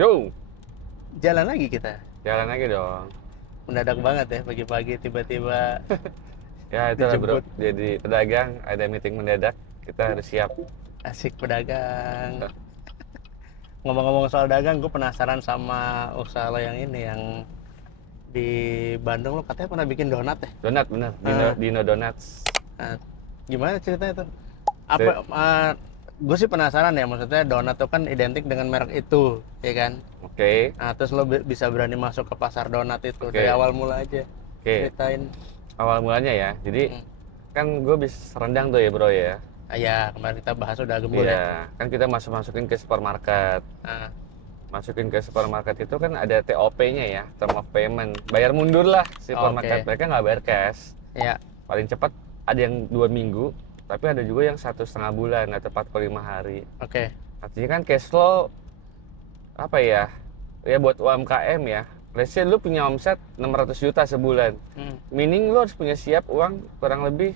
Yo, Jalan lagi kita. jalan lagi dong. Mendadak banget ya pagi-pagi tiba-tiba Ya itulah bro, dijemput. jadi pedagang ada meeting mendadak, kita harus siap. Asik pedagang. Ngomong-ngomong soal dagang, gue penasaran sama usaha lo yang ini yang di Bandung. Lo katanya pernah bikin donat ya? Donat bener, Ah, Dino Donuts. ah, gimana ceritanya tuh? Se- Gue sih penasaran ya, maksudnya donat tuh kan identik dengan merek itu, ya kan? Oke, Nah, terus lo bisa berani masuk ke pasar donat itu dari oke, awal mula aja. oke. Ceritain. Awal mulanya ya, jadi Mm. kan gue bis rendang tuh ya bro ya. Ah, ya, kemarin kita bahas udah gembul ya. Iya, kan kita masukin ke supermarket. Ah, Masukin ke supermarket itu kan ada TOP-nya ya, term of payment. Bayar mundur lah supermarket, oke. mereka nggak bayar cash. Ya, Paling cepat ada yang 2 minggu, tapi ada juga yang 1,5 bulan atau 45 hari. oke. Artinya kan cash flow apa ya? Ya buat UMKM ya. Let's say lu punya omset 600 juta sebulan. Hmm. Meaning lu harus punya siap uang kurang lebih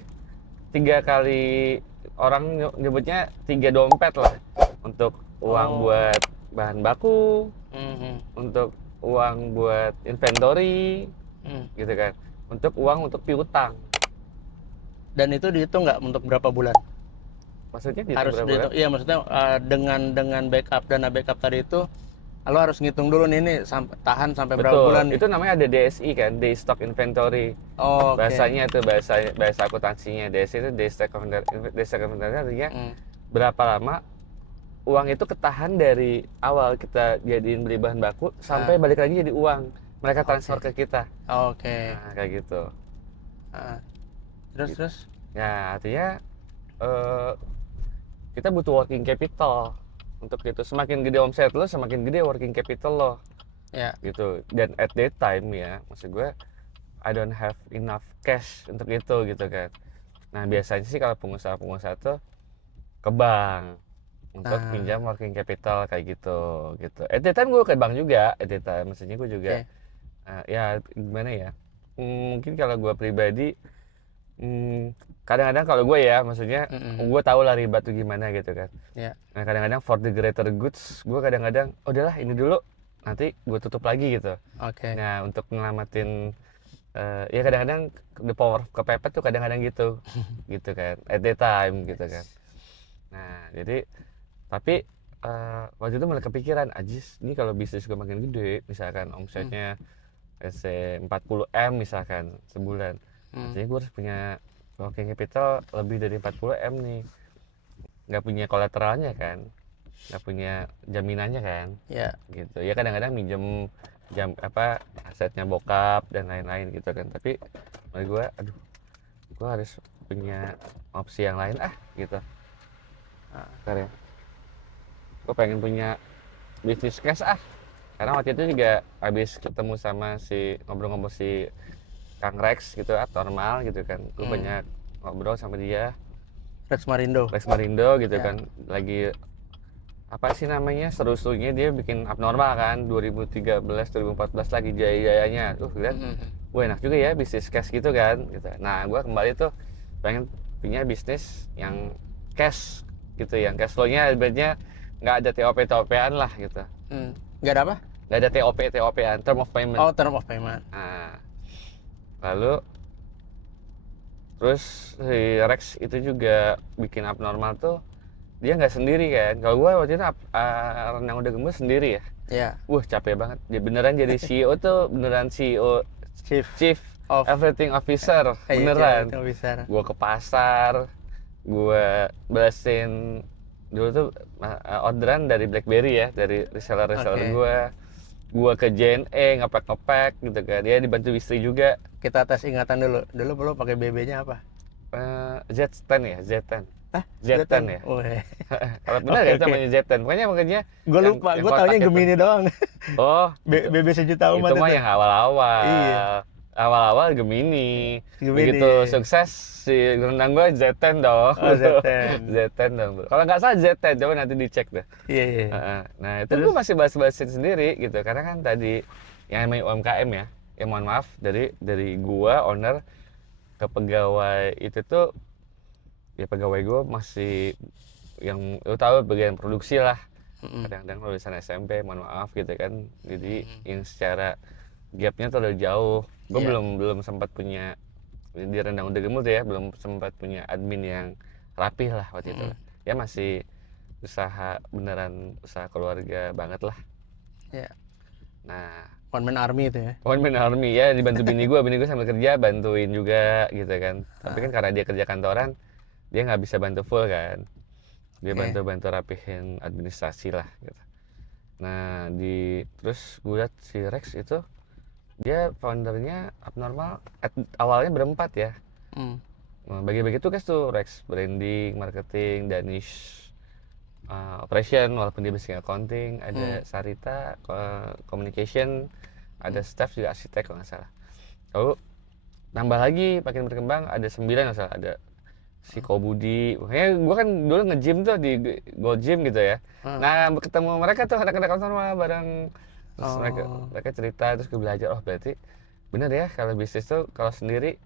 3 kali, orang nyebutnya 3 dompet lah, untuk uang Oh. buat bahan baku, Mhm. untuk uang buat inventory Hmm. gitu kan, untuk uang untuk piutang. Dan itu dihitung nggak untuk berapa bulan? Maksudnya di Harus berapa bulan? dihitung. Iya, maksudnya dengan backup dana backup tadi itu, lo harus ngitung dulu nih, ini tahan sampai berapa Betul, bulan nih. itu namanya ada DSI kan, Day Stock Inventory. Oh, oke. Bahasanya itu bahasa akuntansinya. DSI itu Day Stock Inventory artinya Hmm. berapa lama uang itu ketahan dari awal kita jadiin beli bahan baku sampai balik lagi jadi uang. Mereka transfer Oke. ke kita. Oke. Nah, kayak gitu. Ah, terus Gitu. terus. Ya, artinya eh, kita butuh working capital untuk itu. Semakin gede omset lo, semakin gede working capital lo. Ya. Gitu. Dan at that time ya, maksud gue, I don't have enough cash untuk itu gitu kan. Nah, biasanya sih kalau pengusaha-pengusaha tuh ke bank untuk Nah, pinjam working capital kayak gitu. At that time gue ke bank juga, at that time. Maksudnya gue juga oke. ya gimana ya? Mungkin kalau gue pribadi, kadang-kadang kalau gue ya, maksudnya Mm-mm. gue tau lah riba tuh gimana gitu kan. Ya. Nah, kadang-kadang for the greater goods, gue kadang-kadang, "Oh, udahlah ini dulu, nanti gue tutup lagi gitu." Oke. Nah, untuk ngelamatin, ya kadang-kadang the power of kepepet tuh kadang-kadang gitu, gitu kan, at that time gitu kan. Nah, jadi, tapi waktu itu mulai kepikiran, Ajis, ini kalau bisnis gue makin gede, misalkan omsetnya let's say 40 M misalkan sebulan, Hmm. artinya gue harus punya working capital lebih dari 40 M nih. Nggak punya kolateralnya kan, nggak punya jaminannya kan, Ya. gitu. Ya kadang-kadang minjem asetnya bokap dan lain-lain gitu kan. Tapi menurut gue, aduh, gue harus punya opsi yang lain gitu. Karena gue pengen punya bisnis cash karena waktu itu juga habis ketemu sama ngobrol-ngobrol si Kang Rex gitu, normal gitu kan. Gue banyak ngobrol sama dia, Rex Marindo. Rex Marindo gitu Ya. kan, lagi apa sih namanya, seru-serunya dia bikin abnormal kan, 2013 2014 lagi jaya-jayanya. Lihat, Mm-mm. wah enak juga ya bisnis cash gitu kan gitu. Nah, gue kembali tuh pengen punya bisnis yang cash gitu, yang cash flow-nya ibaratnya nggak ada TOP-TOP-an lah gitu. Nggak ada apa? Nggak ada TOP-TOP-an, term of payment. Oh, term of payment. Nah, lalu terus si Rex itu juga bikin abnormal tuh, dia nggak sendiri kan. Kalau gue waktu itu Renang Udah Gembus sendiri ya. Ya. Capek banget. Dia beneran jadi CEO tuh, beneran CEO, Chief Chief of Everything Officer, beneran. Itu bisa. Gue ke pasar, gue balesin dulu tuh orderan dari BlackBerry ya, dari reseller-reseller Oke. gue ke JNE ngepek gitu kan. Dia dibantu istri juga. Kita tes ingatan dulu. Dulu belum pakai BB-nya apa? Z10 ya, Z10. Hah? Z10 ya. Kalau benar Oke, ya oke. namanya Z10. Pokoknya Gue lupa, gue taunya kotak itu. Gemini doang. Oh, BB sejuta umat itu mah itu. yang awal-awal. Iya. Awal-awal Gemini. Gemini. Begitu sukses si rendang gue Z10 dong. Oh, Z10. Z10 dong, bro. Kalau nggak salah Z10, coba nanti dicek deh. Iya, iya. Nah, itu Terus? gue masih bahas-bahasin sendiri gitu. Karena kan tadi yang namanya UMKM ya. Ya mohon maaf, dari gua owner ke pegawai itu tuh, ya pegawai gue masih yang lu tahu bagian produksi lah, kadang-kadang lulusan SMP, mohon maaf gitu kan. Jadi Mm-mm. yang secara gapnya terlalu jauh. Gue Iya. belum sempat punya di Rendang Udah Gemul tuh ya, belum sempat punya admin yang rapih lah waktu itu Mm-mm. lah. Ya masih usaha beneran usaha keluarga banget lah. Iya. Nah, One man army itu ya. One Man Army ya, dibantu bini gue sambil kerja bantuin juga gitu kan. Tapi kan karena dia kerja kantoran, dia nggak bisa bantu full kan. Dia Oke. bantu rapihin administrasi lah gitu. Nah, terus gue liat si Rex itu dia foundernya Abnormal awalnya berempat ya. Mm. Bagi-bagi tugas tuh Rex branding, marketing, Danish operation walaupun dia basic accounting, ada Sarita communication, ada staff juga arsitek kalau nggak salah. Lalu nambah lagi makin berkembang ada 9 nggak salah, ada si Kobudi. Makanya gue kan dulu nge-gym tuh di Gold Gym gitu ya. Nah, ketemu mereka tuh anak-anak sama bareng, terus mereka cerita, terus gue belajar, oh berarti bener ya kalau bisnis tuh kalau sendiri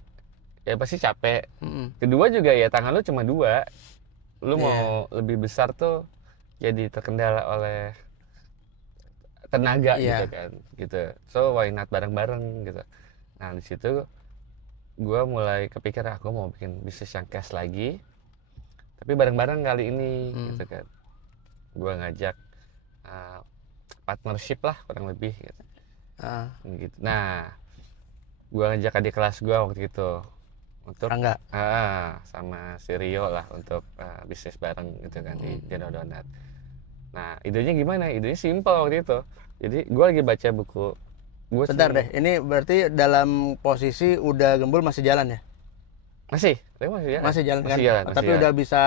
ya pasti capek. Mm-mm. Kedua juga ya tangan lu cuma dua, lu Iya. mau lebih besar tuh jadi terkendala oleh tenaga Iya. gitu kan gitu. So why not bareng-bareng gitu. Nah di situ gue mulai kepikiran aku mau bikin bisnis yang cash lagi, tapi bareng-bareng kali ini gitu kan. Gue ngajak partnership lah kurang lebih gitu. Gitu. Nah, gue ngajak adik kelas gue waktu itu untuk Rangga. sama si Rio lah untuk bisnis bareng gitu kan di Jano Donat. Nah, idenya gimana? Idenya simpel waktu itu. Jadi gue lagi baca buku. Bentar deh, ini berarti dalam posisi Udah Gembul masih jalan ya? Masih jalan. Masih jalan kan? Masih jalan, Tapi masih jalan. udah bisa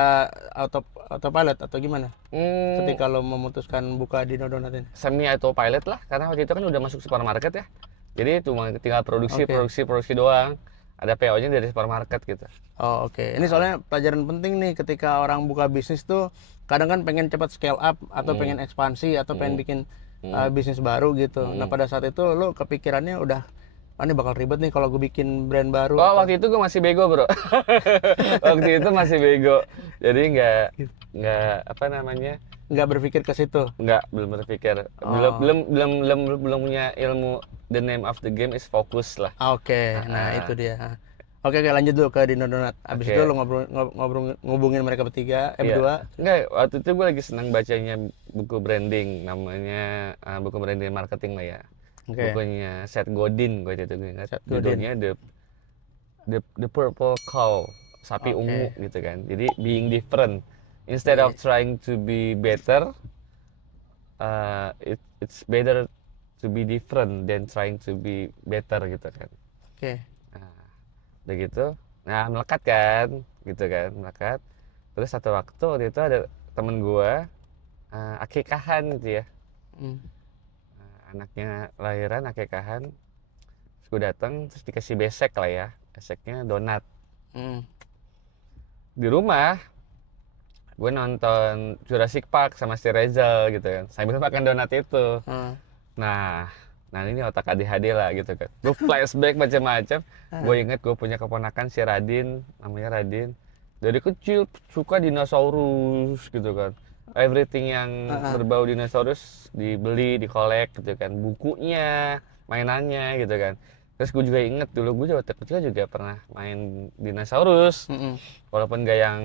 autopilot atau gimana? Hmm, Ketika lo memutuskan buka Dino Donat ini? semi autopilot lah, karena waktu itu kan udah masuk supermarket ya. Jadi cuma tinggal produksi doang. Ada PO-nya dari supermarket gitu. Oh oke. Ini soalnya pelajaran penting nih ketika orang buka bisnis tuh kadang kan pengen cepat scale up atau pengen ekspansi atau pengen bikin bisnis baru gitu. Nah pada saat itu lo kepikirannya udah, ah, ini bakal ribet nih kalau gue bikin brand baru. Oh waktu itu gue masih bego bro. Waktu itu masih bego. Jadi nggak apa namanya? Nggak berpikir ke situ. Belum berpikir. Belum punya ilmu. The name of the game is focus lah. Oke. Nah itu dia. Oke, lanjut dulu ke Dino Donat. Abis itu lo ngubungin mereka bertiga, berdua. Enggak, waktu itu gue lagi senang bacanya buku branding, namanya buku branding marketing lah ya. Bukunya Seth Godin, gue ingat. Judulnya The Purple Cow, sapi ungu gitu kan. Jadi being different, instead of trying to be better, it's better to be different than trying to be better gitu kan. Udah gitu, nah melekat kan, gitu kan, melekat. Terus satu waktu itu ada temen gue akikahan gitu ya, anaknya lahiran akikahan. Terus gue datang, terus dikasih besek lah ya, beseknya donat. Di rumah, gue nonton Jurassic Park sama si Rezal gitu kan, sambil makan donat itu. Nah ini otak ADHD lah gitu kan. Gue flashback macam-macam. Gue inget gue punya keponakan si Radin, namanya Radin. Dari kecil suka dinosaurus gitu kan. Everything yang berbau dinosaurus dibeli, dikolek gitu kan. Bukunya, mainannya gitu kan. Terus gue juga inget dulu gue waktu kecil juga pernah main dinosaurus. Walaupun gak yang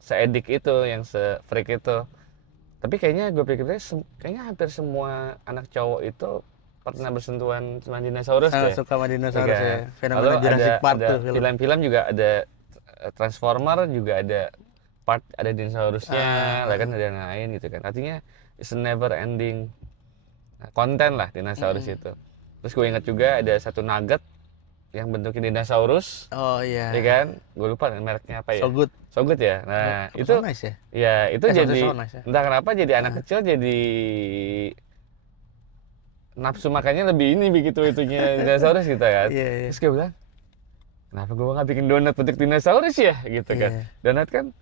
seedik itu, yang se-freak itu. Tapi kayaknya gue pikir kayaknya hampir semua anak cowok itu pernah bersentuhan sama dinosaurus deh. Suka sama dinosaurus ya. Fenomena Jurassic Park tuh. Film-film juga ada Transformer, juga ada part ada dinosaurusnya, lah kan ada yang lain gitu kan. Artinya it's a never ending konten lah dinosaurus itu. Terus gue ingat juga ada satu nugget yang bentuknya dinosaurus. Oh iya. Iya kan? Gue lupa mereknya apa ya. So good ya. Nah, itu nice ya? Ya, itu jadi nice ya? entah kenapa jadi anak kecil jadi nafsu makannya lebih ini begitu itunya dinosaurus gitu kan. Terus gue bilang, kenapa gue nggak bikin donat bentuk dinosaurus ya gitu kan. Donat kan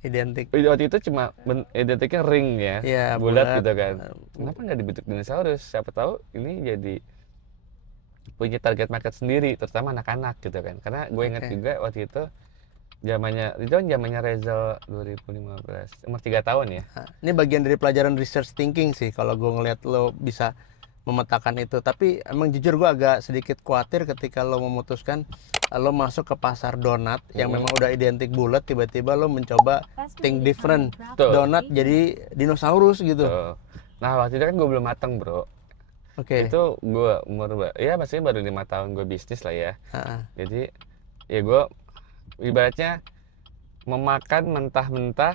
identik. Waktu itu cuma identiknya ring ya, bulat gitu kan. Kenapa nggak dibentuk dinosaurus? Siapa tahu ini jadi punya target market sendiri, terutama anak-anak gitu kan. Karena gue ingat juga waktu itu Zamannya itu kan zamannya Rezal 2015, umur 3 tahun ya. Nah, ini bagian dari pelajaran research thinking sih kalau gue ngelihat lo bisa memetakan itu. Tapi emang jujur gue agak sedikit khawatir ketika lo memutuskan lo masuk ke pasar donat yang memang udah identik bulat, tiba-tiba lo mencoba think different, Tuh. donat jadi dinosaurus gitu. Tuh. Nah waktu itu kan gue belum mateng bro. Oke. Itu gue ya maksudnya baru 5 tahun gue bisnis lah ya. Heeh. Jadi ya gue ibaratnya memakan mentah-mentah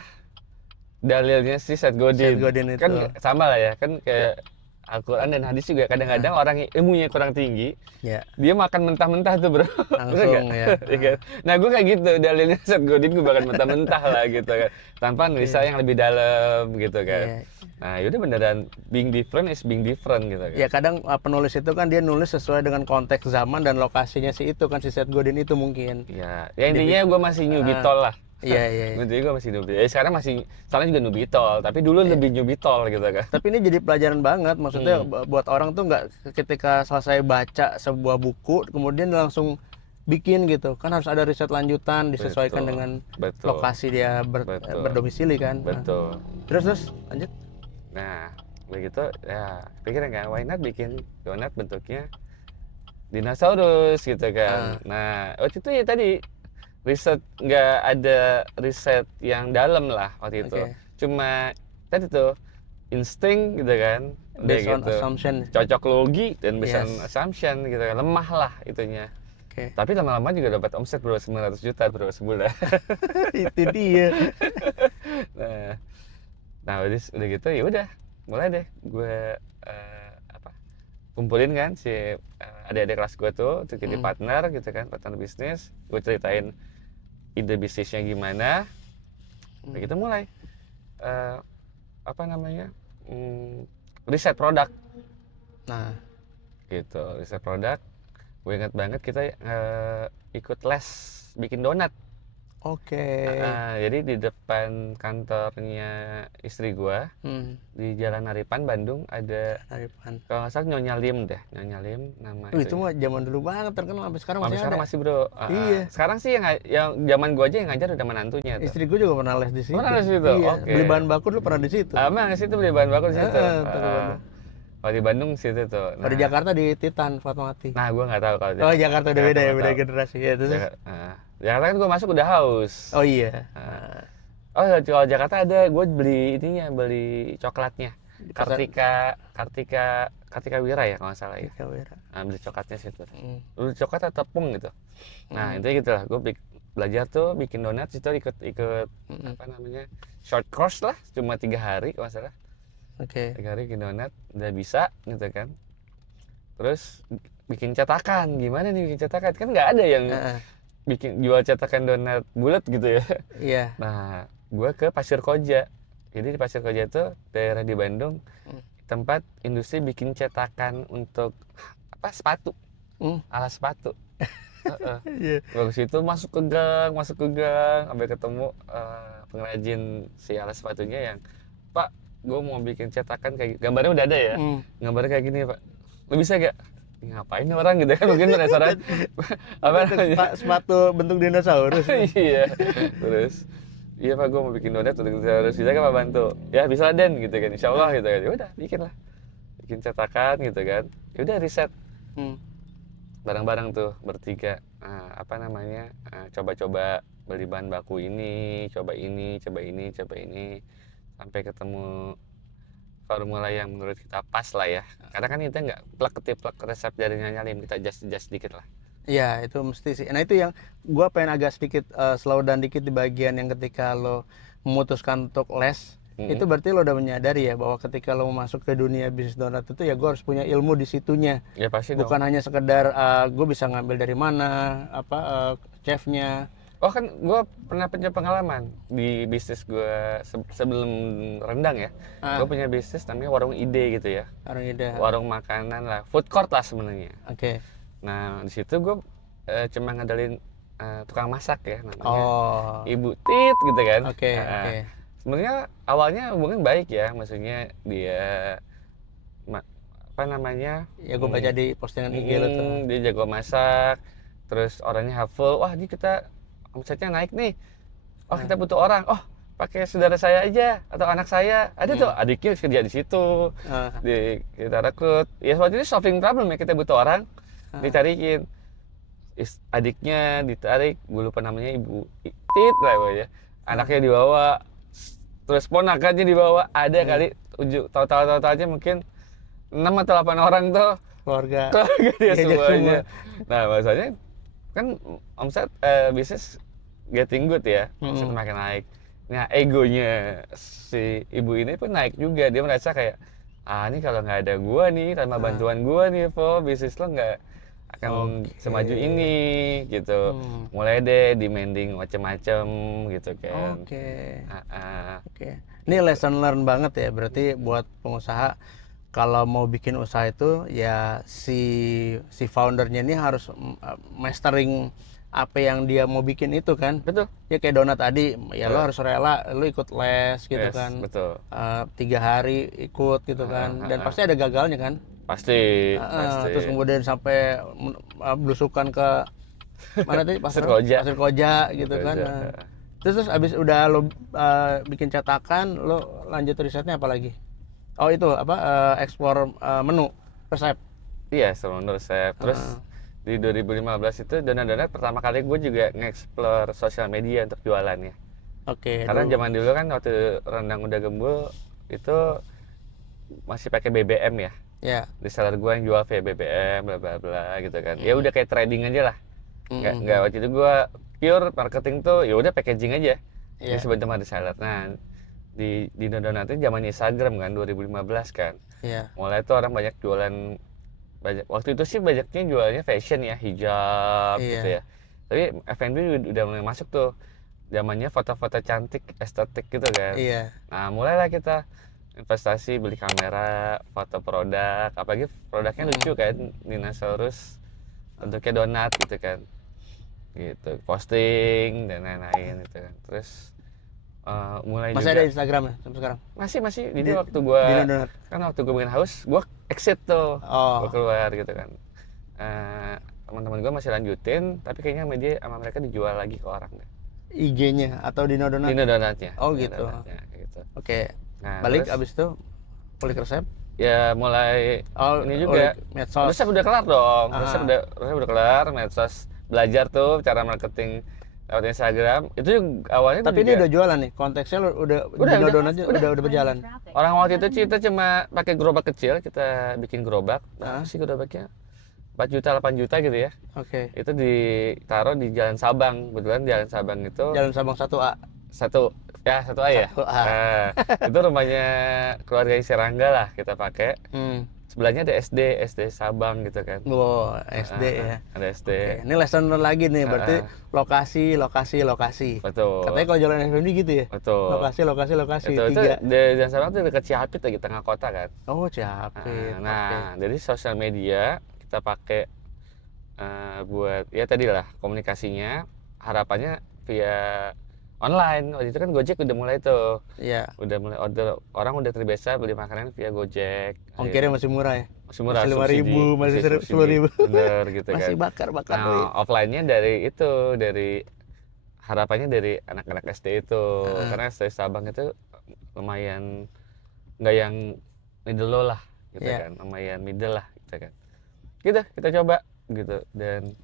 dalilnya si Seth Godin. Seth Godin itu. Kan sama lah ya, kan kayak Al-Quran dan hadis juga kadang-kadang orang ilmunya kurang tinggi, Ya, dia makan mentah-mentah tuh bro. Bener langsung nggak? ya. Iya kan? Nah gue kayak gitu, dalilnya Seth Godin gue makan mentah-mentah lah gitu kan, tanpa nulisnya yang lebih dalam gitu kan. Iya. Nah yaudah beneran being different is being different gitu kan. Ya kadang penulis itu kan dia nulis sesuai dengan konteks zaman dan lokasinya si itu kan si Seth Godin itu mungkin. Ya intinya gue masih newbie-tol lah. Iya iya. Iya. Intinya gue masih newbie. Sekarang masih, sekarang juga newbie-tol, tapi dulu lebih newbie-tol gitu kan. Tapi ini jadi pelajaran banget, maksudnya buat orang tuh nggak ketika selesai baca sebuah buku kemudian langsung bikin gitu, kan harus ada riset lanjutan disesuaikan Betul, dengan betul. lokasi dia Betul. berdomisili kan. Nah, Betul. terus lanjut. Nah, begitu ya pikirin kan, why not bikin donat bentuknya dinosaurus gitu kan. Nah, waktu itu ya tadi riset, nggak ada riset yang dalam lah waktu itu. Oke. Cuma tadi tuh insting gitu kan. Udah Based on gitu. assumption. Cocok logi dan based on Yes. assumption gitu kan. Lemah lah itunya. Oke. Tapi lama-lama juga dapat omset bro 900 juta bro sebulan. Itu dia. Nah, udah gitu ya udah mulai deh gue kumpulin kan si adik-adik kelas gue tuh untuk jadi partner gitu kan, partner bisnis. Gue ceritain ide bisnisnya gimana. Nah, kita mulai riset produk Nah, gitu, riset produk. Gue ingat banget kita ikut les bikin donat. oke. Jadi di depan kantornya istri gua di Jalan Haripan Bandung ada, Haripan. kalau nggak salah Nyonya Lim deh, Nyonya Lim nama Itu mah zaman dulu banget terkenal, sampai sekarang Sampai masih sekarang ada. masih bro. Iya. Sekarang sih yang zaman gua aja yang ngajar udah menantunya tuh. Istri gue juga pernah les di situ. Pernah les di situ? Iya. Oke. Beli bahan baku dulu pernah di situ. Emang di situ beli bahan baku di situ. Tuh di Bandung. Kalau di Bandung situ tuh. Kalau di Jakarta di Titan Fatmawati. Nah gua nggak tahu kalau Oh, Jakarta udah beda ya, nggak beda tahu. generasi ya. Terus. Jakarta kan gua masuk udah haus. Oh iya. Oh kalau Jakarta ada, gue beli coklatnya. pasar- Kartika Wira ya kalau nggak salah ya. Iya, Wira. Nah, beli coklatnya situ. Hmm. Beli coklat atau tepung gitu. Nah intinya gitu lah. Gue belajar tuh bikin donat situ, ikut short course lah, cuma 3 hari kalau nggak salah. Oke. 3 hari bikin donat udah bisa gitu kan. Terus bikin cetakan, gimana nih bikin cetakan, kan nggak ada yang bikin jual cetakan donat bulat gitu ya. Iya. Nah gue ke Pasir Koja. Jadi di Pasir Koja itu daerah di Bandung, tempat industri bikin cetakan untuk sepatu, alas sepatu. Iya. Bagus itu masuk ke gang sampai ketemu pengrajin si alas sepatunya yang, Pak, gue mau bikin cetakan kayak gambarnya udah ada ya, gambarnya kayak gini Pak, lu bisa gak? Ngapain nih orang gitu kan, mungkin penasaran sepatu bentuk dinosaurus. Iya. Terus iya Pak, gue mau bikin donat harus bisa kan Pak bantu? Ya bisa Den gitu kan, insya Allah gitu kan. Ya udah bikin lah, bikin cetakan gitu kan. Ya udah riset bareng-bareng tuh bertiga. Coba-coba beli bahan baku ini, coba ini sampai ketemu formula yang menurut kita pas lah ya. Karena kan kita nggak plek resep dari Nyonya Lim, kita adjust dikit lah. Iya, itu mesti sih. Nah, itu yang gua pengen agak sedikit slow down dikit di bagian yang ketika lo memutuskan untuk les. Itu berarti lo udah menyadari ya bahwa ketika lo mau masuk ke dunia bisnis donat itu ya gue harus punya ilmu di situnya. Ya pasti Bukan dong. hanya sekedar gue bisa ngambil dari mana, chefnya. Oh kan gue pernah punya pengalaman di bisnis gue sebelum rendang ya. Gue punya bisnis namanya warung ide gitu ya. Orang ide. Warung makanan lah, food court lah sebenarnya. Oke. Nah di situ gue cuma ngadalin tukang masak ya, namanya Ibu Tit gitu kan. Oke. Sebenarnya awalnya hubungan baik ya, maksudnya dia Ya gue baca di postingan IG lo tuh. dia jago masak, terus orangnya helpful. Wah ini kita omsetnya naik nih. Oh kita butuh orang. Oh pakai saudara saya aja atau anak saya. Ada tuh adiknya kerja di situ. Kita rekrut. Ya waktu itu solving problem ya, kita butuh orang, ditarikin. Adiknya ditarik, gue lupa namanya, Ibu Tit lah pokoknya. Anaknya dibawa, terus ponakannya dibawa. Ada kali total aja mungkin 6 atau 8 orang tuh keluarga dia semuanya. Nah maksudnya kan omset bisnis getting good ya, omset makin naik. Nah egonya si ibu ini pun naik juga. Dia merasa kayak, ini kalau nggak ada gua nih, tanpa bantuan gua nih, Po, bisnis lo nggak akan semaju ini gitu. Mulai deh demanding macem-macem gitu kan. Oke. Ini lesson learn banget ya, berarti buat pengusaha kalau mau bikin usaha itu ya si foundernya ini harus mastering apa yang dia mau bikin itu kan. Betul. Ya kayak donat tadi, ya lo harus rela, lo ikut les gitu kan. Betul. 3 hari ikut gitu kan, dan pasti ada gagalnya kan. Pasti. Terus kemudian sampai belusukan ke mana tadi, Pasir Koja gitu kan. Terus abis udah lo bikin cetakan, lo lanjut risetnya apa lagi? Oh itu apa, explore menu resep. Iya, menu resep. Terus di 2015 itu donat-donat pertama kali gue juga nge-explore sosial media untuk jualannya. Karena zaman dulu kan waktu rendang udah gembul itu masih pakai BBM ya. Di seller gue yang jual via BBM bla bla bla gitu kan. Ya udah kayak trading aja lah. Nggak waktu itu gue pure marketing tuh ya udah packaging aja. Ini sebenarnya reseller. Nah, di donat itu zamannya Instagram kan 2015 kan. Mulai tuh orang banyak jualan, waktu itu sih banyaknya jualnya fashion ya, hijab gitu ya. Tapi F&B udah mulai masuk tuh. Zamannya foto-foto cantik, estetik gitu kan. Nah, mulailah kita investasi, beli kamera, foto produk, apalagi produknya lucu kan, Dinosaurus bentuknya donat gitu kan, gitu, posting dan lain-lain gitu kan. Terus mulai masih juga ada Instagram ya sampai sekarang? Masih. Jadi waktu gua kan waktu gua bikin haus, gua exit tuh, gua keluar gitu kan. Teman-teman gua masih lanjutin, tapi kayaknya media sama mereka dijual lagi ke orang deh. IG-nya atau Dino Donatnya. Oh gitu. Oke. Nah, balik terus, abis itu kulik resep? Ya mulai ini juga. Medsos. Resep udah kelar dong. Resep udah kelar. Medsos, belajar tuh cara marketing lewat Instagram. Itu awalnya. Tapi ini udah jualan nih. Konteksnya udah berjalan. Orang waktu itu kita cuma pakai gerobak kecil. Kita bikin gerobak. Sih gerobaknya 4 juta 8 juta gitu ya. Itu ditaruh di Jalan Sabang. Kebetulan Jalan Sabang itu Jalan Sabang 1A. 1A ya. Itu rumahnya keluarga Sirangga lah kita pakai. Sebelahnya ada SD Sabang gitu kan. SD ya. Ada SD. Ini lesson lagi nih, berarti lokasi. Betul. Katanya kalau jalan F&B gitu ya. Betul. Lokasi. Itu di Sabang itu dekat Cihapit lagi, tengah kota kan. Oh Cihapit. Nah, jadi sosial media kita pakai buat ya tadi lah komunikasinya. Harapannya via online. Waktu itu kan Gojek udah mulai tuh. Udah mulai order, orang udah terbiasa beli makanan via Gojek. Ongkirnya masih murah ya? Masih murah, 5.000, masih 10.000. Bener gitu kan. Masih bakar. Nah, offline-nya dari harapannya dari anak-anak SD itu. Karena SD Sabang itu lumayan nggak yang middle low lah gitu kan. Lumayan middle lah gitu kan. Gitu, kita coba gitu. Dan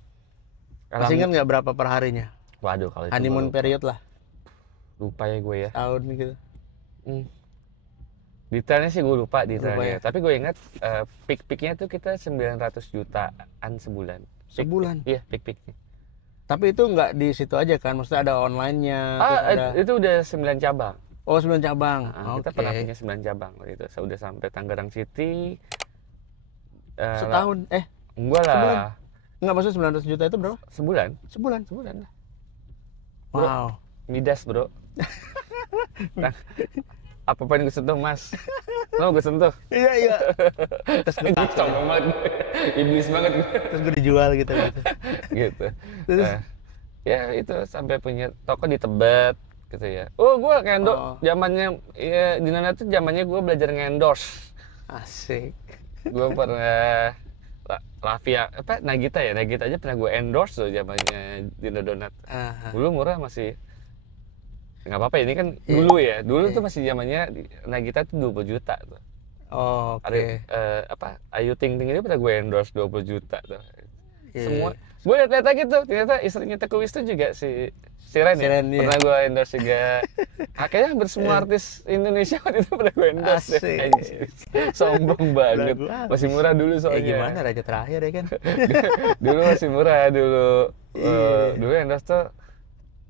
masih ingat nggak berapa per harinya? Waduh, kalau itu honeymoon period lah. Lupa ya gue ya. Tahun gitu. Detailnya sih gue lupa detailnya. Tapi gue ingat peak-peaknya tuh kita 900 jutaan sebulan. Sebulan? Iya, peak-peaknya. Tapi itu nggak di situ aja kan? Maksudnya ada online-nya? Itu udah 9 cabang. Oh 9 cabang. Kita pernah punya 9 cabang gitu. Udah sampai Tangerang City. Setahun? Enggak lah. Sebulan? Enggak, maksudnya 900 juta itu berapa? Sebulan. Sebulan lah. Wow. Midas bro. Nah, apa pengen gue sentuh mas? Mau gue sentuh? Iya. Terus gue sombong banget, iblis banget. Terus gue dijual gitu. Gitu. Ya itu sampai punya toko di Tebet gitu ya. Gue zamannya ya di Nana tuh zamannya gue belajar ngendorse. Asik. Gue pernah Lavia apa Nagita ya, Nagita aja pernah gue endorse tuh zamannya Dino Donat. Aha. Dulu murah masih nggak apa-apa, ini kan Iya. dulu Iya. tuh masih zamannya Nagita tuh 20 juta tuh. Oh, Ada oke. apa Ayu Ting Ting ini pernah gue endorse 20 juta tuh. Semua Iya. gue lihat lagi tuh ternyata istrinya Teguh Wisnu juga si Ren ya, Siren, iya. pernah gue endorse juga. Akhirnya hampir semua artis Indonesia waktu itu pernah gue endorse deh. Asik. Anjir. Sombong banget. Lagu apa Masih sih? murah dulu soalnya. Gimana raja terakhir ya kan? Dulu masih murah dulu. Iya. Dulu endorse tuh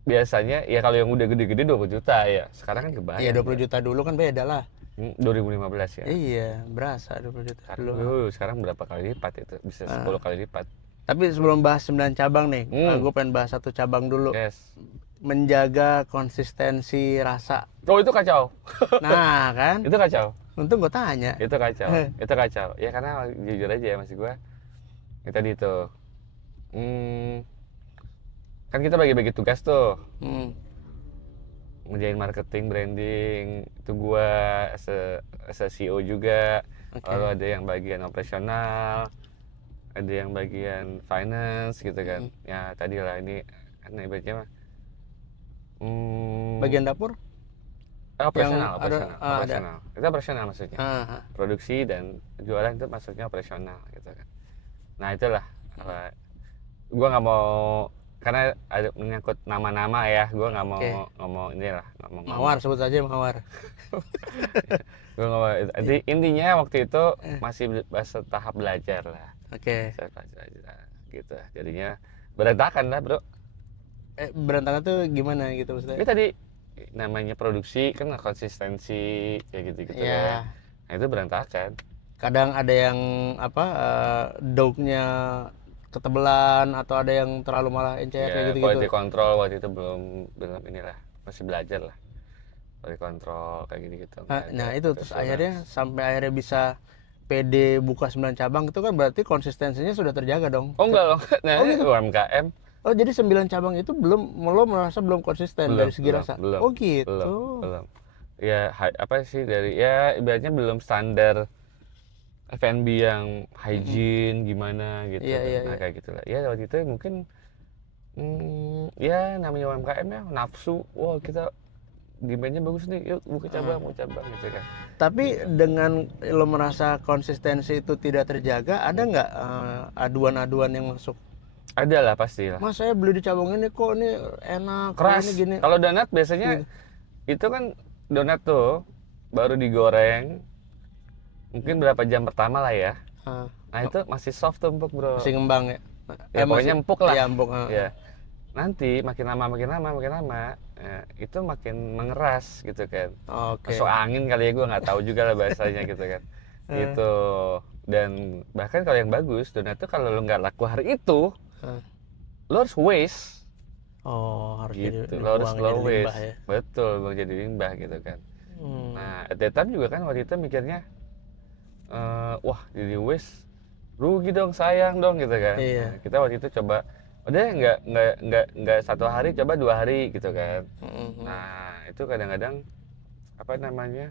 biasanya ya kalau yang udah gede-gede 20 juta ya. Sekarang kan kebayang. Iya 20 juta dulu kan beda lah. 2015 ya. Iya, berasa 20 juta Sekarang, dulu. sekarang berapa kali lipat itu? Bisa 10 kali lipat. Tapi sebelum bahas 9 cabang nih, Hmm. gue pengen bahas satu cabang dulu. Yes. Menjaga konsistensi rasa. Oh itu kacau. Nah kan, Itu kacau. untung gue tanya. Itu kacau. Itu kacau. Ya karena jujur aja ya masih gua. Ya tadi tuh. Kan kita bagi-bagi tugas tuh. Hmm. Ngerjain marketing, branding, itu gua as a CEO juga. Oke. Lalu ada yang bagian operasional, ada yang bagian finance gitu kan. Ya tadi lah ini kan ibaratnya mah Bagian dapur? operasional, yang ada- operasional. Itu operasional maksudnya. Ah, Produksi dan jualan itu masuknya operasional gitu kan. Nah itulah gua nggak mau, karena ada menyangkut nama-nama ya, gua nggak mau Oke. ngomong inilah, nggak mau ngomong. Mawar, sebut saja Mawar. Gua nggak mau. Intinya waktu itu masih tahap belajar lah. Oke. Saya belajar gitu. Jadinya berantakan lah bro. Berantakan tuh gimana gitu maksudnya? Ini tadi namanya produksi kan konsistensi kayak gitu-gitu Iya. ya. Nah itu berantakan. Kadang ada yang apa dough-nya ketebelan atau ada yang terlalu malah encer kayak Ya, gitu-gitu. quality control waktu itu belum inilah, masih belajar lah. Quality control kayak gitu-gitu. Nah, itu terus akhirnya sampai akhirnya bisa PD buka 9 cabang itu kan berarti konsistensinya sudah terjaga dong. Oh enggak loh. Nah, gitu? UMKM Oh, jadi 9 cabang itu lo merasa belum konsisten dari segi rasa. belum, Oh, gitu. belum. Ya apa sih dari ya ibaratnya belum standar F&B yang hygiene gimana gitu. Iya, Nah iya. kayak gitulah. Ya waktu itu mungkin ya namanya UMKM ya nafsu. Wah kita demandnya bagus nih, yuk buka cabang, mau cabang gitu kan. Tapi dengan lo merasa konsistensi itu tidak terjaga, ada nggak aduan-aduan yang masuk? Ada lah pasti lah. Mas, saya beli di cabang ini kok ini enak, Keras. ini gini. Kalau donat biasanya itu kan donat tuh baru digoreng mungkin berapa jam pertama lah ya. Ah, Nah itu masih soft tuh empuk bro. masih ngembang ya. Ya, pokoknya empuk lah. Iya, empuk. Ya. Nanti makin lama ya, itu makin mengeras gitu kan. Oke. Masuk angin kali ya, gue nggak tahu juga lah bahasanya gitu kan. Gitu. Dan bahkan kalau yang bagus donat tuh kalau lo nggak laku hari itu, lo harus waste. Oh, harus Gitu. jadi Lo harus dibuang, slow jadi limbah waste. ya. Betul, bang jadi limbah gitu kan. Nah, at that time juga kan waktu itu mikirnya, wah jadi waste, rugi dong, sayang dong gitu kan. Iya. Nah, kita waktu itu coba, udah nggak 1 hari, coba 2 hari gitu kan. Nah itu kadang-kadang apa namanya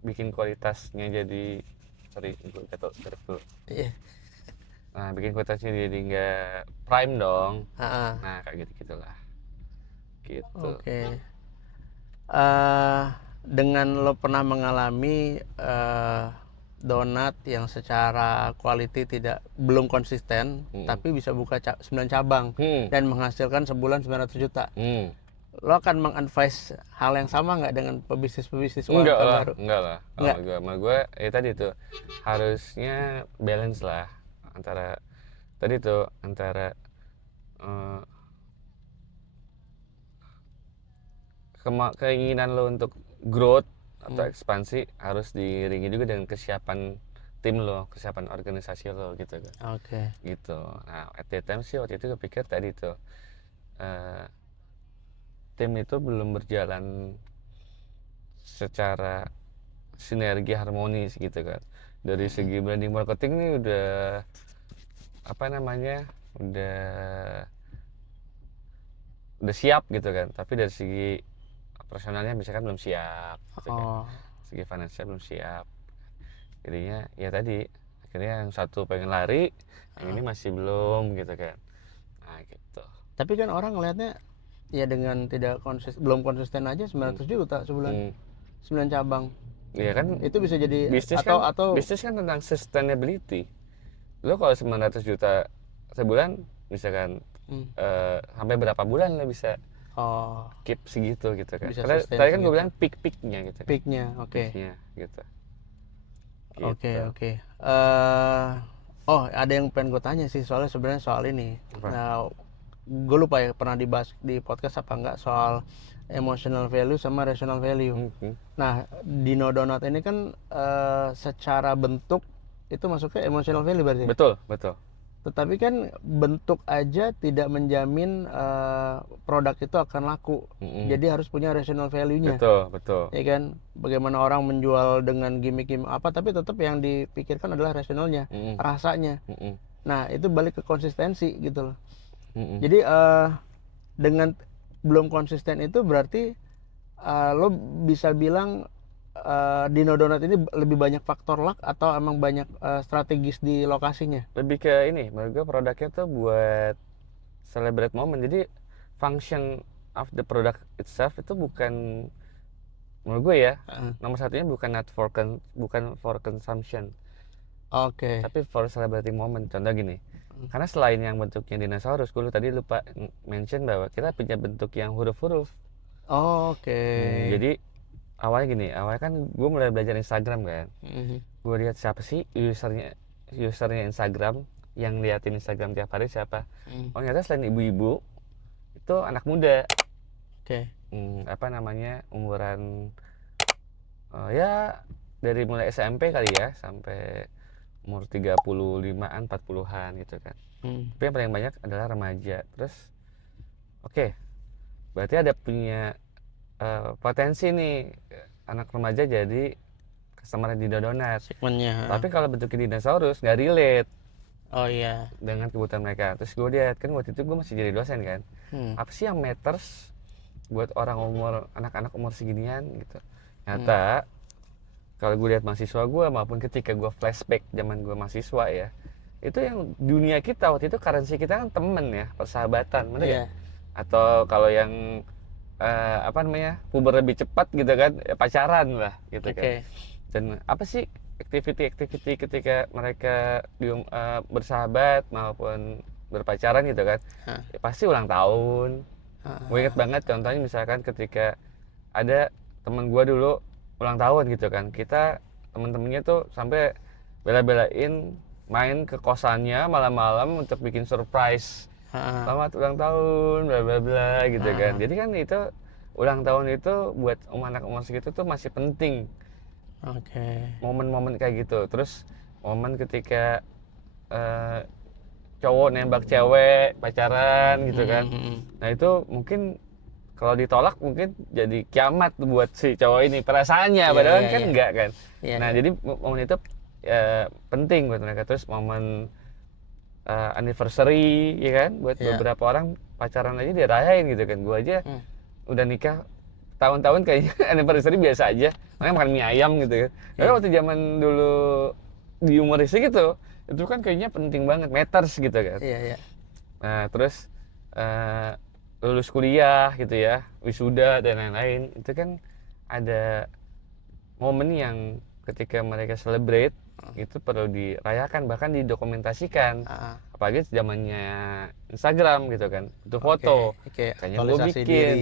bikin kualitasnya jadi, sorry gue jatuh dulu. Iya. Nah bikin kualitasnya jadi nggak prime dong. Ah, Nah kayak gitu gitulah. Gitu. Oke. Dengan lo pernah mengalami donat yang secara quality belum konsisten, tapi bisa buka 9 cabang dan menghasilkan sebulan 900 juta. Lo akan mengadvise hal yang sama nggak dengan pebisnis-pebisnis Enggak UMKM lah, baru? enggak lah. Sama gue, ya tadi tuh harusnya balance lah antara tadi tuh antara keinginan lo untuk growth atau ekspansi harus diiringi juga dengan kesiapan tim lo, kesiapan organisasi lo gitu kan. Oke. Gitu. Nah, at that time sih waktu itu kepikir tadi tuh tim itu belum berjalan secara sinergi harmonis gitu kan. Dari segi branding marketing nih udah apa namanya udah siap gitu kan, tapi dari segi operasionalnya misalkan belum siap gitu kan. Segi finansial belum siap, jadinya ya tadi akhirnya yang satu pengen lari, yang ini masih belum gitu kan. Nah gitu. Tapi kan orang ngelihatnya ya dengan belum konsisten aja 900 juta sebulan, 9 cabang. Iya kan, Itu bisa jadi bisnis kan tentang sustainability. Lo kalau 900 juta sebulan misalkan sampai berapa bulan lo bisa keep segitu gitu kan. Bisa Karena sustain tadi kan gue segitu. bilang peak-peaknya gitu kan. Peaknya, oke. Peaknya gitu. Oke. Oh, ada yang pengen gue tanya sih, soalnya sebenarnya soal ini. Apa? Nah, gue lupa ya pernah dibahas di podcast apa enggak soal emotional value sama rational value. Nah, Dino Donat ini kan secara bentuk itu masuknya emotional value berarti. Betul. Tetapi kan bentuk aja tidak menjamin produk itu akan laku. Jadi harus punya rational value-nya. Betul. Ya kan, bagaimana orang menjual dengan gimmick-gimmick apa, tapi tetap yang dipikirkan adalah rasionalnya, rasanya. Nah, itu balik ke konsistensi gitu loh. Jadi dengan belum konsisten itu berarti lo bisa bilang Dino Donat ini lebih banyak faktor luck atau emang banyak strategis di lokasinya? Lebih ke ini, menurut gue produknya tuh buat celebrate moment. Jadi function of the product itself itu bukan, menurut gue ya, nomor satunya bukan for consumption. Oke. Tapi for celebrating moment. Contoh gini, karena selain yang bentuknya dinosaurus, gue tadi lupa mention bahwa kita punya bentuk yang huruf-huruf. Oke. Jadi awalnya kan gue mulai belajar Instagram kan. Gue lihat siapa sih usernya Instagram, yang liatin Instagram tiap hari siapa. Oh ternyata selain ibu-ibu itu anak muda. Oke. Apa namanya, umuran ya dari mulai SMP kali ya sampai umur 35-an 40-an gitu kan. Tapi yang paling banyak adalah remaja. Terus oke, berarti ada punya potensi nih anak remaja jadi customer Dino Donat. Segmennya. Tapi kalau bentuknya dinosaurus nggak relate. Oh iya. Dengan kebutuhan mereka. Terus gue lihat kan waktu itu gue masih jadi dosen kan. Apa sih yang matters buat anak-anak umur seginian gitu. Nyata kalau gue lihat mahasiswa gue maupun ketika gue flashback zaman gue mahasiswa ya, itu yang dunia kita waktu itu currency kita kan temen ya, persahabatan, bener ya? Atau kalau yang puber lebih cepat gitu kan, ya pacaran lah gitu kan. Dan apa sih activity ketika mereka bersahabat maupun berpacaran gitu kan, ya pasti ulang tahun. Gue inget banget contohnya misalkan ketika ada temen gue dulu ulang tahun gitu kan, kita temen-temennya tuh sampai bela-belain main ke kosannya malam-malam untuk bikin surprise, selamat ulang tahun bla bla bla gitu kan. Jadi kan itu ulang tahun itu buat anak umur segitu tuh masih penting. Momen-momen kayak gitu. Terus momen ketika cowok nembak cewek pacaran gitu kan. Nah itu mungkin kalau ditolak mungkin jadi kiamat buat si cowok ini perasaannya, padahal kan enggak kan. Nah jadi momen itu penting buat mereka. Terus momen anniversary ya kan, buat beberapa orang pacaran aja dirayain gitu kan. Gua aja udah nikah tahun-tahun kayaknya anniversary biasa aja, makanya makan mie ayam gitu kan. Karena waktu zaman dulu di umur segitu itu kan kayaknya penting banget, matters gitu kan. Nah terus lulus kuliah gitu ya, wisuda dan lain-lain, itu kan ada momen yang ketika mereka celebrate itu perlu dirayakan, bahkan didokumentasikan. Apalagi zamannya Instagram gitu kan, itu foto. Kayaknya gue bikin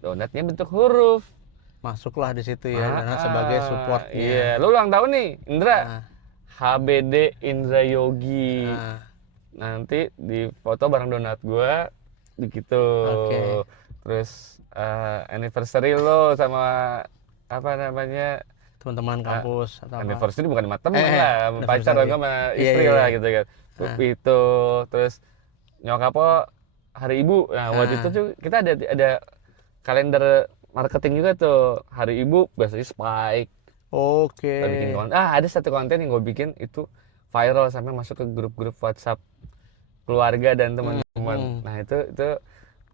donatnya bentuk huruf. Masuklah di situ ya, karena sebagai supportnya. Iya, lu ulang tahun nih, Indra. HBD Indra Yogi. Nanti di foto bareng donat gue begitu. Terus anniversary lo sama apa namanya, teman-teman kampus atau anniversary bukan sama temen lah, sama pacar atau sama istri lah gitu kan. Itu terus nyokap lo hari ibu. Nah waktu itu tuh kita ada kalender marketing juga tuh, hari ibu biasanya spike. Kita bikin konten. Ada satu konten yang gue bikin itu viral sampai masuk ke grup-grup WhatsApp keluarga dan teman-teman. Nah itu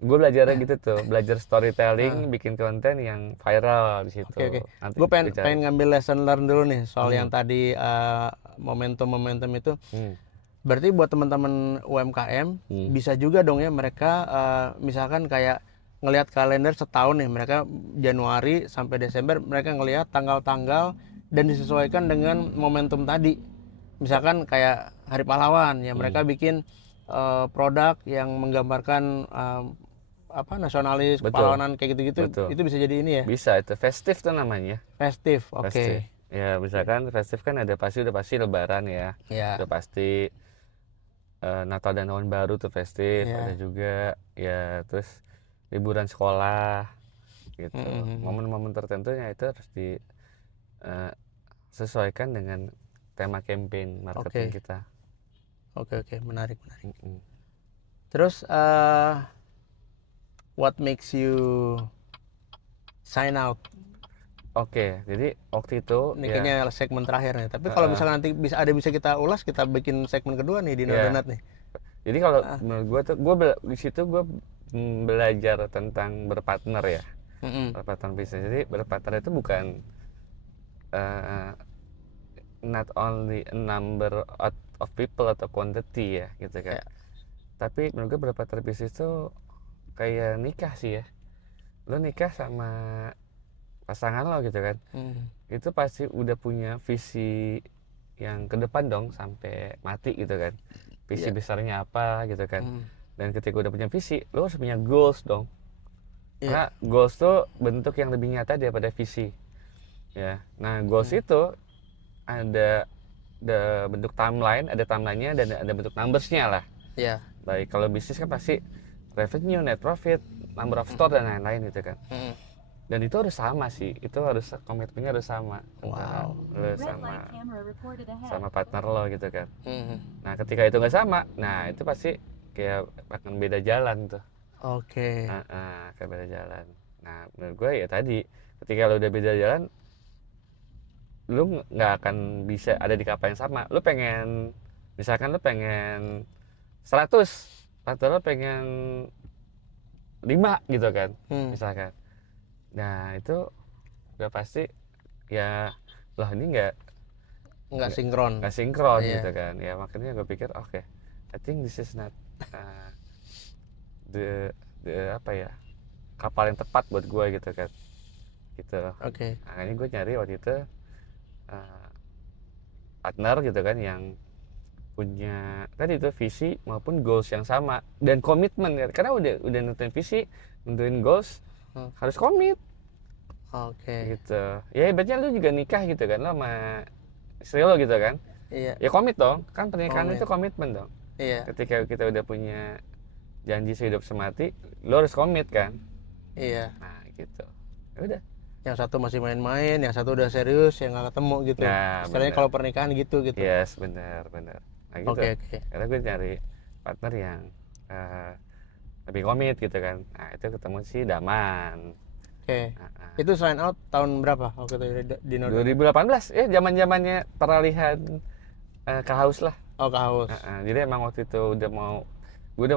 gue belajarnya gitu tuh, belajar storytelling, bikin konten yang viral di situ. Gue pengen ngambil lesson learn dulu nih soal yang tadi momentum-momentum itu. Hmm. Berarti buat teman-teman UMKM bisa juga dong ya mereka misalkan kayak ngelihat kalender setahun nih, mereka Januari sampai Desember mereka ngelihat tanggal-tanggal dan disesuaikan dengan momentum tadi. Misalkan kayak Hari Pahlawan ya, mereka bikin produk yang menggambarkan nasionalis, Betul. kepahlawanan kayak gitu-gitu. Betul. Itu bisa jadi ini ya. Bisa, itu festif tuh namanya. Festif, oke. Festif. Ya misalkan festif kan udah pasti Lebaran ya. Ya. Udah pasti Natal dan Tahun Baru tuh festif. Ya. Ada juga ya, terus liburan sekolah gitu. Momen-momen tertentunya itu harus disesuaikan dengan tema campaign marketing Oke. kita. Oke, menarik. Mm-mm. Terus what makes you sign out? Oke, jadi waktu itu Ini ya, kayaknya segmen terakhir nih. Tapi kalau misalnya nanti bisa kita ulas, kita bikin segmen kedua nih di Iya. Donat nih. jadi kalau menurut gue tuh di situ gue belajar tentang berpartner ya. Berpartner bisnis. Jadi berpartner itu bukan not only a number of people atau quantity ya gitu kan. Ya. Tapi menurut gue berpartner bisnis itu kayak nikah sih ya. Lo nikah sama pasangan lo gitu kan. Itu pasti udah punya visi yang ke depan dong sampai mati gitu kan. Visi besarnya apa gitu kan. Dan ketika udah punya visi, lo harus punya goals dong. Karena goals tuh bentuk yang lebih nyata daripada visi. Ya. Nah, goals itu ada bentuk timeline, ada timelinenya dan ada bentuk numbersnya lah. Ya. Baik, kalau bisnis kan pasti revenue, net profit, number of store dan lain-lain gitu kan. Dan itu harus sama sih, itu harus komitmennya harus sama antara lo sama partner lo gitu kan. Nah ketika itu nggak sama, nah itu pasti kayak akan beda jalan tuh. Oke. Kayak beda jalan. Nah menurut gue ya tadi, ketika lo udah beda jalan, lo nggak akan bisa ada di kapal yang sama. Lo pengen, misalkan lo pengen 100, partner lo pengen 5 gitu kan, misalkan. Nah itu udah pasti ya, loh ini nggak sinkron gitu kan ya. Makanya gue pikir oke, I think this is not the apa ya, kapal yang tepat buat gue gitu kan gitu. Makanya gue nyari waktu itu partner gitu kan yang punya tadi itu visi maupun goals yang sama dan komitmen kan. Karena udah nentuin visi, nentuin goals, harus komit. Gitu ya, ibaratnya lu juga nikah gitu kan, lo sama istri lo gitu kan. Ya komit dong, kan pernikahan itu komitmen dong. Ketika kita udah punya janji sehidup semati, lo harus komit kan. Nah gitu ya udah, yang satu masih main-main, yang satu udah serius, yang nggak ketemu gitu. Nah, istilahnya kalau pernikahan gitu. Yes, benar. Nah gitu. Karena gue cari partner yang lebih komit gitu kan. Nah itu ketemu si Daman. Itu sign out tahun berapa waktu itu di 2018 ya, zamannya peralihan ke Haus lah. Ke Haus. Jadi emang waktu itu udah mau, gue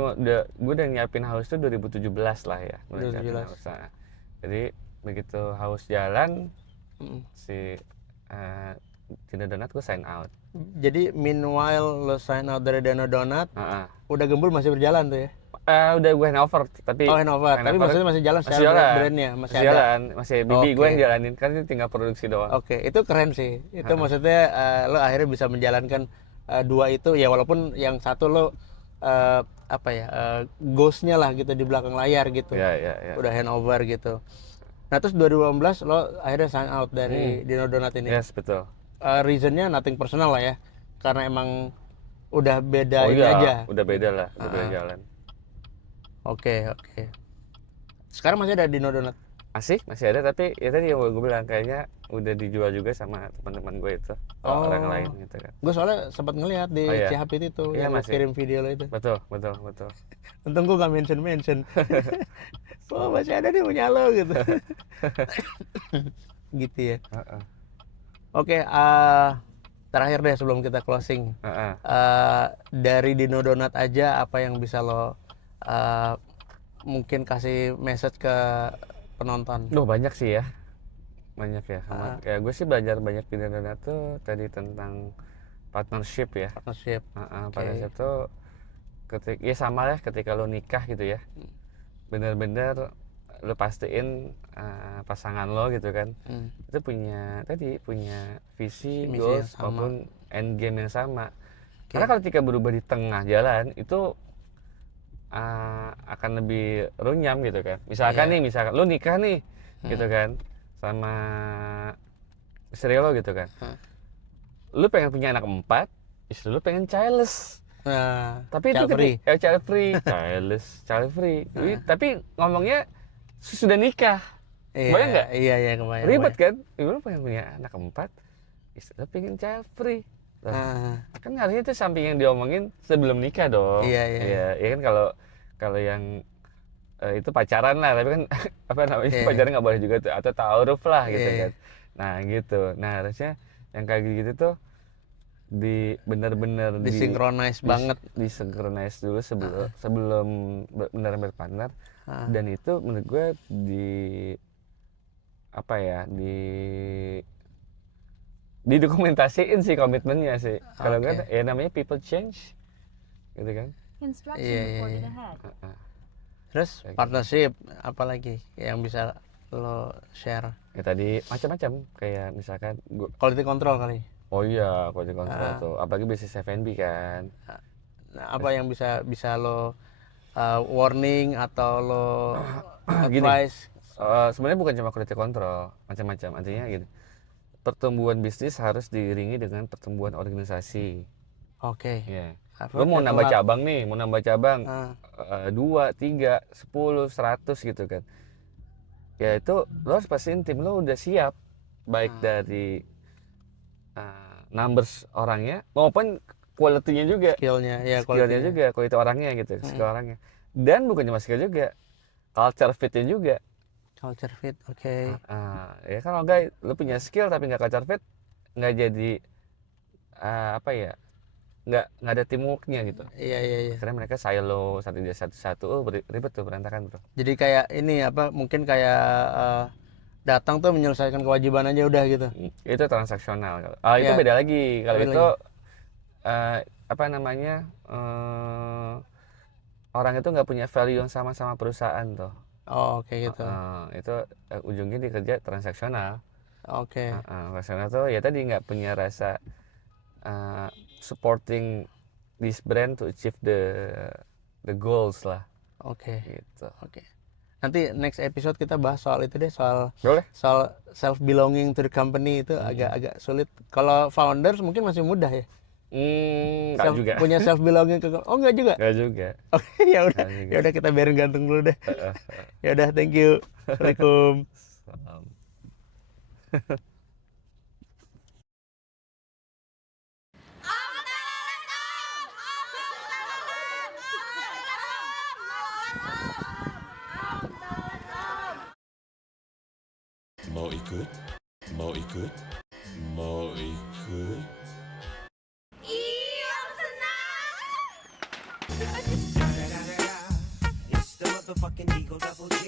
udah nyiapin Haus itu 2017 lah ya. 2017. Jadi begitu Haus jalan, si Dino Donat gue sign out. Jadi meanwhile lo sign out dari Dino Donat, udah Gembul masih berjalan tuh ya? Udah gue handover, tapi handover. Tapi maksudnya masih jalan secara brandnya, masih ada. Jalan, masih bibi gue yang jalanin, kan itu tinggal produksi doang. Itu keren sih. Itu maksudnya lo akhirnya bisa menjalankan dua itu ya, walaupun yang satu lo goals-nya lah gitu di belakang layar gitu. Udah handover gitu. Nah terus 2018 lo akhirnya sign out dari Dino Donat ini. Yes, betul. Reasonnya nothing personal lah ya, karena emang udah beda ini aja. Udah beda lah, udah beda jalan. Oke. Sekarang masih ada Dino Donat? Masih ada, tapi ya tadi yang gue bilang kayaknya udah dijual juga sama teman-teman gue itu, orang lain gitu kan. Gue soalnya sempat ngeliat di Cihapit itu, yang kirim video lo itu. Betul. Untung gue gak mention. Oh masih ada nih punya lo gitu. Gitu ya. Oke, terakhir deh sebelum kita closing. Dari Dino Donat aja, apa yang bisa lo mungkin kasih message ke penonton? Banyak sih ya. Kayak gue sih belajar banyak di Dino Donat tuh tadi tentang partnership ya. Partnership. Partnership tuh ketika ya sama lah ketika lo nikah gitu ya, bener-bener lo pastiin pasangan lo gitu kan itu punya visi, Misi goals yang sama. maupun end game yang sama. Karena kalau ketika berubah di tengah jalan itu akan lebih runyam gitu kan. Misalkan lo nikah nih gitu kan sama istri lo gitu kan, lo pengen punya anak 4, istri lo pengen childless. Tapi itu child free. Tapi ngomongnya sudah nikah. Kebayang nggak? Iya, kebayang. Ribet kan? Ibu pengen punya anak 4, istri pengen child free. Kan harusnya itu samping yang diomongin sebelum nikah dong. Iya kan kalau yang itu pacaran lah, tapi kan apa namanya pacaran nggak boleh juga tuh, atau ta'aruf lah gitu kan. Nah gitu. Nah harusnya yang kayak gitu tuh benar-benar disinkronize banget, disinkronize dulu sebelum benar berpartner. Dan itu menurut gue didokumentasiin sih komitmennya sih. Kalau enggak ya namanya people change gitu kan. Terus partnership apalagi yang bisa lo share? Ya tadi macam-macam kayak misalkan quality control kali. Oh iya, quality control tuh. Apalagi bisnis F&B kan. Nah, apa yang bisa lo warning atau lo advice? Sebenarnya bukan cuma quality control, macam-macam. Artinya gitu. Pertumbuhan bisnis harus diiringi dengan pertumbuhan organisasi. Oke. Ya. Lo mau nambah cabang nih, 2, 3, 10, 100 gitu kan. Ya itu lo harus pastiin tim lo udah siap, baik dari numbers orangnya maupun quality-nya juga, skillnya juga, quality orangnya gitu, skill orangnya. Dan bukan cuma skill juga, culture fit-nya juga. Culture fit, Ya kalau enggak lo punya skill tapi nggak culture fit, nggak jadi nggak ada teamwork-nya gitu. Iya. Karena mereka silo satu-satu, ribet tuh, berantakan bro. Jadi kayak ini mungkin kayak datang tuh menyelesaikan kewajiban aja udah gitu. Itu transaksional. Itu beda lagi. Kalau itu orang itu nggak punya value yang sama perusahaan tuh. Oke gitu. Itu ujungnya dikerja transaksional. Oke. Transaksional tuh ya tadi nggak punya rasa supporting this brand to achieve the goals lah. Oke. Gitu. Oke. Nanti next episode kita bahas soal itu deh, soal self belonging to the company itu agak sulit. Kalau founders mungkin masih mudah ya. Enggak juga. Punya self belonging ke enggak juga. Enggak juga. Oke, ya udah kita biarin gantung dulu deh. Ya udah, thank you. Assalamualaikum. Mau ikut? Iya, senang. It's the motherfucking Eagle Double G.